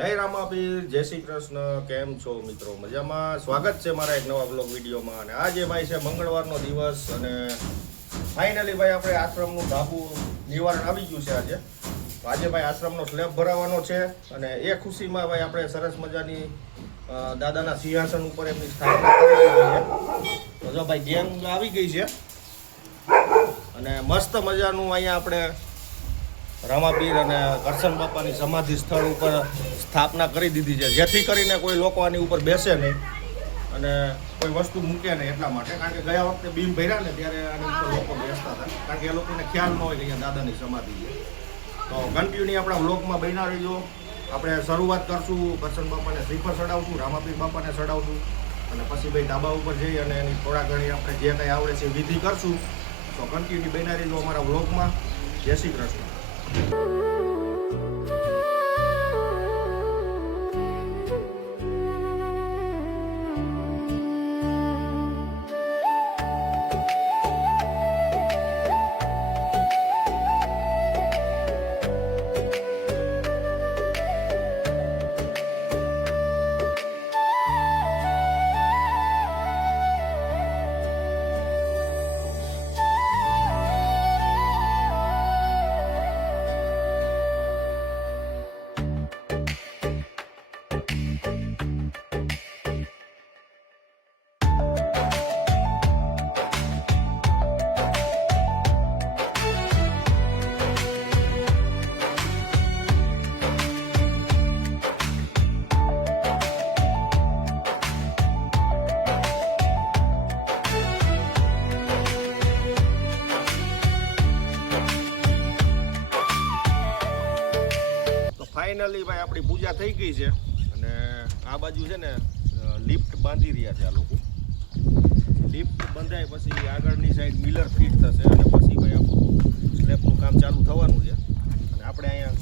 જય રામાપીર, જય શ્રી કૃષ્ણ. કેમ છો મિત્રો? મજામાં? સ્વાગત છે મારા એક નવા બ્લોગ વિડીયોમાં. અને આજે ભાઈ છે મંગળવારનો દિવસ અને ફાઇનલી ભાઈ આપણે આશ્રમનું ધાબુ નિવારણ આવી ગયું છે આજે. તો આજે ભાઈ આશ્રમનો સ્લેબ ભરાવાનો છે અને એ ખુશીમાં ભાઈ આપણે સરસ મજાની દાદાના સિંહાસન ઉપર એમની સ્થાપના કરી છે. તો જો ભાઈ ગેંગ આવી ગઈ છે અને મસ્ત મજાનું અહીંયા આપણે રામાપીર અને કરશન બાપાની સમાધિ સ્થળ ઉપર સ્થાપના કરી દીધી છે, જેથી કરીને કોઈ લોકો આની ઉપર બેસે નહીં અને કોઈ વસ્તુ મૂકે નહીં. એટલા માટે, કારણ કે ગયા વખતે બીમ ભર્યા ને ત્યારે આની ઉપર લોકો બેસતા હતા, કારણ કે એ લોકોને ખ્યાલ ન હોય કે અહીંયા દાદાની સમાધિ છે. તો કન્ટિન્યુ આપણા વ્લોગમાં બન્યા રહીજો. આપણે શરૂઆત કરશું, કરશન બાપાને શ્રીફળ ચડાવશું, રામાપીર બાપાને ચડાવશું અને પછી ભાઈ ધાબા ઉપર જઈ અને એની થોડા ઘણી આપણે જે કંઈ આવડે છે વિધિ કરશું. તો કન્ટિન્યુ બન્યા રહીજો અમારા વ્લોગમાં. જય શ્રી કૃષ્ણ. ફાઇનલી ભાઈ આપણી પૂજા થઈ ગઈ છે અને આ બાજુ છે ને લિફ્ટ બાંધી રહ્યા છે આ લોકો. લિફ્ટ બંધાય પછી આગળની સાઈડ મિલર ફિટ થશે અને પછી ભાઈ આપણું સ્લેબનું કામ ચાલુ થવાનું છે. અને આપણે અહીંયા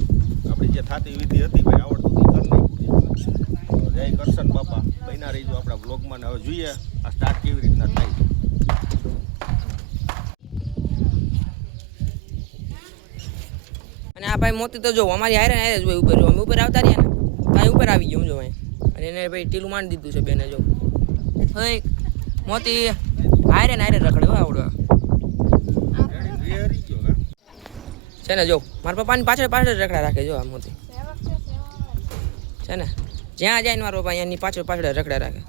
આપણી જે થાતી વિધિ હતી ભાઈ આવડતું કરી નાખ્યું છે. જય કરશન બાપા, બન્યા રહીજો આપણા વ્લોગમાં. હવે જોઈએ આ સ્ટાર્ટ કેવી રીતના થાય છે. અને આ ભાઈ મોતી તો જો અમારી હારે હારે જ હોય ઉપર. જો અમે ઉપર આવતા રહ્યા ને ભાઈ ઉપર આવી ગયો જો ભાઈ. અને એને ભાઈ ટીલું માંડી દીધું છે બેને. જો હવે મોતી હારે ને હારે રખડે આવડવા છે ને. જો મારા પપ્પાની પાછળ પાછળ રખડા રાખે. જો આ મોતી છે ને, જ્યાં જાય ને મારા પપ્પા એની પાછળ પાછળ રખડા રાખે.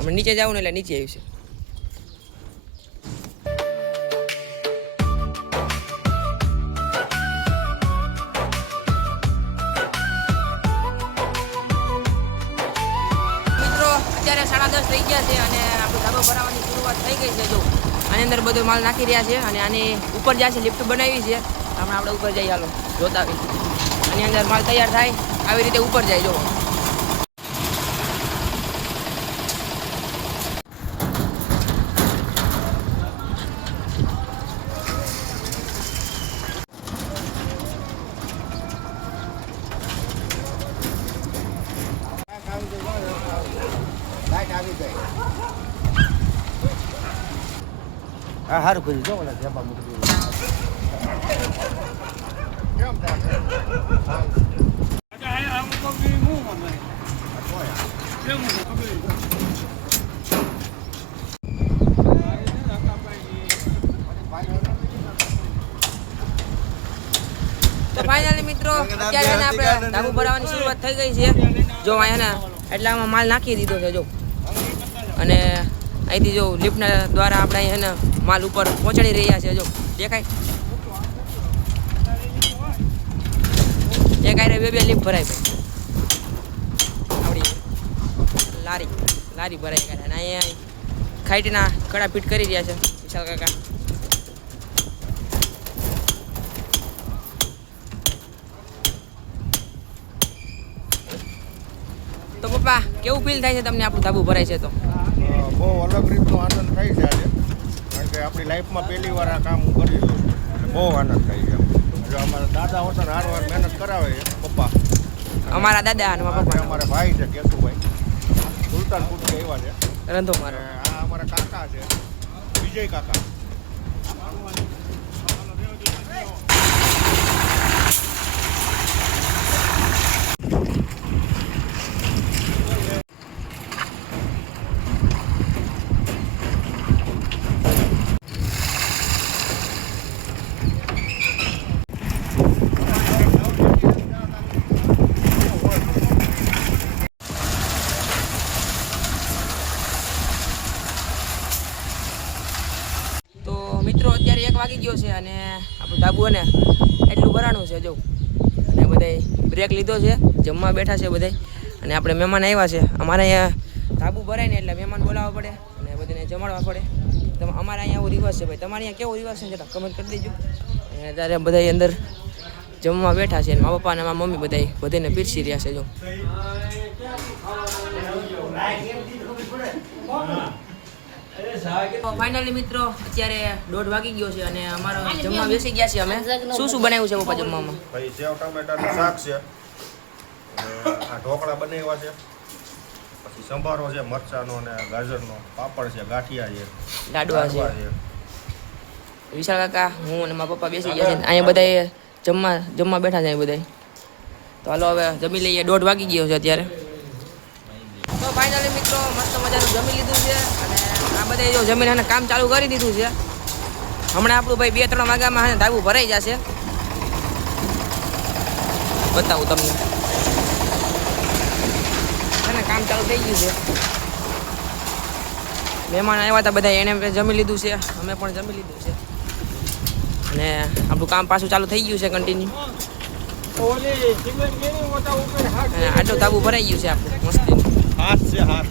અમે નીચે જાવ ને એટલે નીચે આવ્યું છે. અત્યારે 10:30 થઈ ગયા છે અને આપણું ધાબો ભરાવાની શરૂઆત થઈ ગઈ છે. જો આની અંદર બધો માલ નાખી રહ્યા છે અને આની ઉપર જ્યાં છે લિફ્ટ બનાવી છે. હમણાં આપણે ઉપર જઈએ, હાલો જોતા આવી. આની અંદર માલ તૈયાર થાય આવી રીતે ઉપર જાય. જો હા સારું કર્યું. જો ઓલા જેબા મૂકી કેમ થાય તો ફાઇનલી મિત્રો અત્યારે આપણે ધાબુ ભરાવાની શરૂઆત થઈ ગઈ છે. જો અહીંયા એટલામાં માલ નાખી દીધો છે. જો અને અહીંથી જો લિફ્ટના દ્વારા આપણે અહીંયા માલ ઉપર પહોંચાડી રહ્યા છે. જો દેખાય એક આરે બે લિફ્ટ ભરાય ભાઈ. આપણી લારી ભરાઈ ગયા અને અહીંયા ખાઈટના કડા ફીટ કરી રહ્યા છે વિશાલ કાકા. તો પપ્પા કેવું ફીલ થાય છે તમને આપણું ધાબુ ભરાય છે? તો બહુ અલગ રીતનો આનંદ થાય છે આજે, કારણ કે આપણી લાઈફમાં પહેલી વાર આ કામ હું કરી લઉં છું. બહુ આનંદ થાય છે. જો અમારા દાદા હોતા ને હારવાર મહેનત કરાવે છે પપ્પા. અમારા દાદા અને પપ્પા, અમારા ભાઈ છે કેશુભાઈ, સુલતાનપુરથી આવ્યા છે. રંધો મારો. આ અમારા કાકા છે વિજય કાકા. બધાય બ્રેક લીધો છે, જમવા બેઠા છે બધાય. અને આપણે મહેમાન આવ્યા છે. અમારે અહીંયા ધાબુ ભરાય ને એટલે મહેમાન બોલાવવા પડે અને બધાને જમાડવા પડે. અમારે અહીંયા આવો રિવાજ છે ભાઈ. તમારે અહીંયા કેવો રિવાજ છે જરા કમેન્ટ કરી દેજો. અને અત્યારે બધા અંદર જમવા બેઠા છે. મા પપ્પા અને મારા મમ્મી બધાને પીરસી રહ્યા છે. જો ફાઇનલી મિત્રો અત્યારે 1:30 વાગી ગયો છે અને અમારો જમવા બેસી ગયા છે. અમે શું બનાવ્યું છે પપ્પા જમવામાં? ભાઈ સેવ ટમેટાનું શાક છે, આ ઢોકળા બનાવ્યા છે, પછી સંભારો છે મરચાનો અને ગાજરનો, પાપડ છે, ગાંઠિયા છે, લાડવા છે. વિશાલ કાકા, હું અને મારા પપ્પા બેસી ગયા છે. અહીંયા બધા જમવા બેઠા છે બધા. તો હાલો હવે જમી લઈએ. 1:30 વાગી ગયો છે અત્યારે. તો ફાઇનલી મિત્રો મસ્ત મજાનું જમી લીધું છે અને આ બધા જો જમીને કામ ચાલુ કરી દીધું છે. હમણાં આપણું ભાઈ 2-3 વાગ્યામાં ધાબુ ભરાઈ જશે. બતાવું તમને. અને કામ ચાલુ થઈ ગયું છે. મહેમાન આવ્યા હતા બધા, એને જમી લીધું છે, અમે પણ જમી લીધું છે અને આપણું કામ પાછું ચાલુ થઈ ગયું છે કન્ટિન્યુ. અને આટલું ધાબુ ભરાઈ ગયું છે આપણું મસ્તી. હાથ છે હાથ.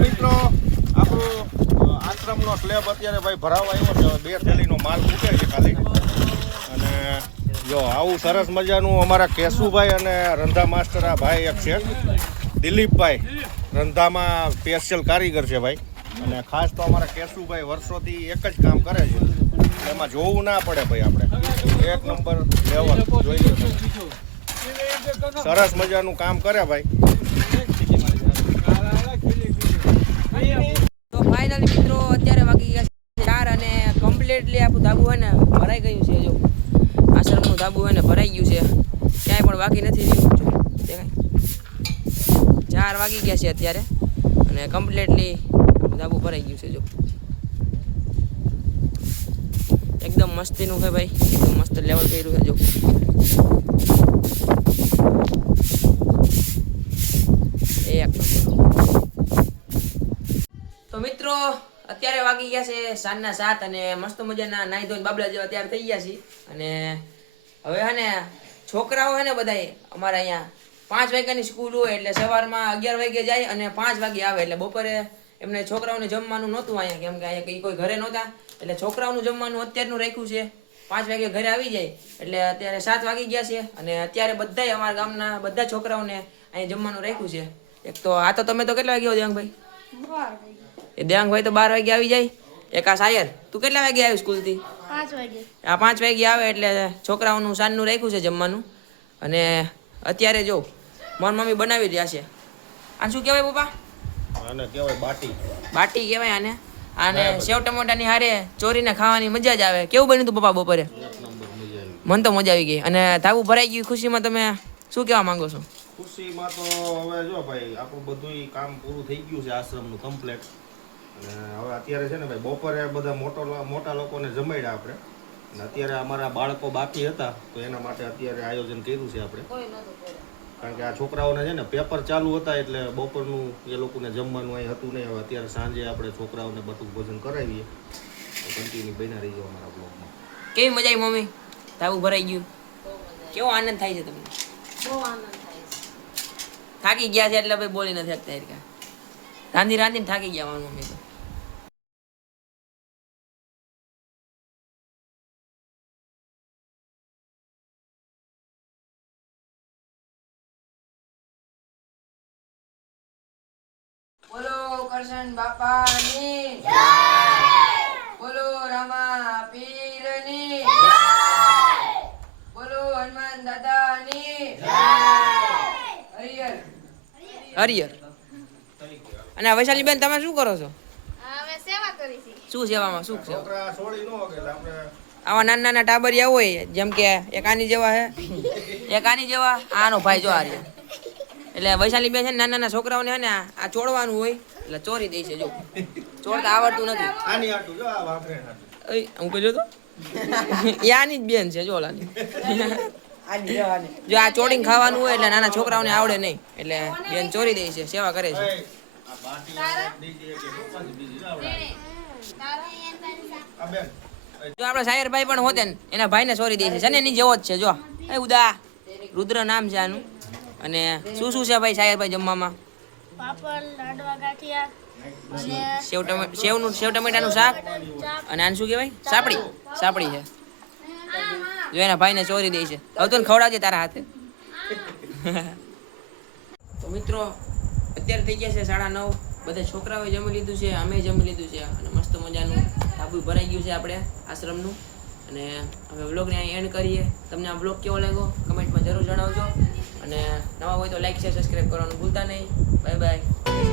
મિત્રો આપણું આશ્રમનો સ્લેબ અત્યારે ભાઈ ભરાવા આવ્યો છે. 2 થેલીનો માલ મૂકે છે ખાલી. અને જો આવું સરસ મજાનું અમારા કેશુભાઈ અને રંધા માસ્ટર આ ભાઈ એક છે દિલીપભાઈ, રંધામાં સ્પેશિયલ કારીગર છે ભાઈ. અને ખાસ તો અમારા કેશુભાઈ વર્ષોથી એક જ કામ કરે છે, એમાં જોવું ના પડે ભાઈ. આપણે 1 નંબર લેવલ જોઈ લો. સરસ મજાનું કામ કરે ભાઈ. તો ફાઇનલી મિત્રો અત્યારે વાગી ગયા છે 4 અને કમ્પ્લીટલી આપણું ધાબુ હોય ને ભરાઈ ગયું છે. જો આશ્રમનું ધાબુ હોય ને ભરાઈ ગયું છે, ક્યાંય પણ બાકી નથી રહ્યું. જો દેખાય 4 વાગી ગયા છે અત્યારે અને કમ્પ્લીટલી ધાબુ ભરાઈ ગયું છે. જો એકદમ મસ્તીનું છે ભાઈ, એકદમ મસ્ત લેવલ કર્યું છે. જો એક તો મિત્રો અત્યારે વાગી ગયા છે 7:30 અને મસ્ત મજાના નાઈ ધોઈને બાબલા જેવા તૈયાર થઈ ગયા છે. અને હવે હે ને છોકરાઓ હે ને બધાય અમારા અહીંયા 5 વાગ્યાની સ્કૂલ હોય એટલે સવારમાં 11 વાગે જાય અને 5 વાગે આવે. એટલે બપોરે એમને છોકરાઓને જમવાનું નહોતું અહીંયા, કેમ કે અહીંયા કોઈ ઘરે નહોતા. એટલે છોકરાઓનું જમવાનું અત્યારનું રાખ્યું છે. 5 વાગે ઘરે આવી જાય એટલે અત્યારે 7 વાગી ગયા છે. અને અત્યારે બધાય અમારા ગામના બધા છોકરાઓને અહીંયા જમવાનું રાખ્યું છે. એક તો આ તો તમે તો કેટલા વાગે આવો દેવાંગભાઈ? એ દેવાંગભાઈ તો 12 વાગે આવી જાય. એક આ શાયર, તું કેટલા વાગે આવ્યો સ્કૂલથી? 5 વાગે. આ 5 વાગે આવે એટલે છોકરાઓનું સાંજનું રાખ્યું છે જમવાનું. અને અત્યારે જો મારી મમ્મી બનાવી રહ્યા છે. આને શું કહેવાય પપ્પા? આને કહેવાય બાટી. બાટી કહેવાય આને. આને સેવ ટમેટાની હારે ચોરીને ખાવાની મજા જ આવે. કેવું બન્યું તું પપ્પા બપોરે? મને તો મજા આવી ગઈ. અને ધાબુ ભરાઈ ગયું, ખુશીમાં તમે શું કહેવા માંગો છો? ખુશીમાં તો હવે જો ભાઈ આપણું બધું કામ પૂરું થઈ ગયું છે આશ્રમનું કમ્પ્લીટ. અને હવે અત્યારે છે ને ભાઈ બપોરે બધા મોટા લોકોને જમાડ્યા આપણે. અને અત્યારે અમારા બાળકો બાકી હતા તો એના માટે અત્યારે આયોજન કર્યું છે આપણે. કારણ કે આ છોકરાઓને છે ને પેપર ચાલુ હતા એટલે બપોરનું એ લોકોને જમવાનું અહીં હતું નહીં. હવે અત્યારે સાંજે આપણે છોકરાઓને બધું ભોજન કરાવીએ. કન્ટિન્યુ બન્યા રહીજો અમારા બ્લોગમાં. કેવી મજા આવી મમ્મી ધાબુ ભરાઈ ગયું? કેવો આનંદ થાય છે તમને? બહુ આનંદ થાય છે. થાકી ગયા છે એટલે ભાઈ બોલી નથી શકતા. રાંધીને થાકી ગયા મારી મમ્મી તો. બોલો કરશન બાપાની જય, બોલો રામા પીરની જય, બોલો હનુમાન દાદાની જય. હરિયર. અને વૈશાલી બેન તમે શું કરો છો? અમે સેવા કરી છે. શું સેવામાં શું છે? છોકરા છોડી ન હોય એટલે આપણે આવા નાના ટાબરિયા હોય જેમ કે એક આની જેવા હે, એક આની જેવા, આનો ભાઈ જો આ રહ્યા. એટલે વૈશાલી બેન છે ને નાના છોકરાઓને હે ને આ ચોડવાનું હોય એટલે ચોરી દે છે. જો ચોરતા આવડતું નથી. આની આટું જો આ વાપરે આટું. હું કહ્યું તો એ આની જ બેન છે જો ઓલાની. જો આ ચોડીને ખાવાનું હોય એટલે નાના છોકરાઓને આવડે નહીં એટલે બેન ચોરી દે છે સેવા કરે છે આ બાટી દઈ દે કે પાછી બીજી લાવડાય. આ બેન જો આપણા સાયરભાઈ પણ હોતે ને એના ભાઈને ચોરી દે છે સને ની જેવો જ છે જો એ ઉદા રુદ્ર નામ છે આનું અને શું શું છે ભાઈ સાયરભાઈ જમવામાં પાપડ લાડવા ગાંઠિયા અને સેવ ટમેટાનું શાક અને આને શું કહેવાય સાપડી છે જો એના ભાઈને ચોરી દે છે હવે તો ખવડાવજે તારા હાથે તો મિત્રો અત્યારે થઈ ગયા છે 9:30 બધા છોકરાઓએ જમી લીધું છે અમે જમી લીધું છે અને મસ્ત મજાનું ધાબુ ભરાઈ ગયું છે આપણે આશ્રમનું અને હવે વ્લોગને અહીં એન્ડ કરીએ તમને આ વ્લોગ કેવો લાગ્યો કમેન્ટમાં જરૂર જણાવજો અને નવા હોય તો લાઈક શેર સબસ્ક્રાઈબ કરવાનું ભૂલતા નહીં બાય બાય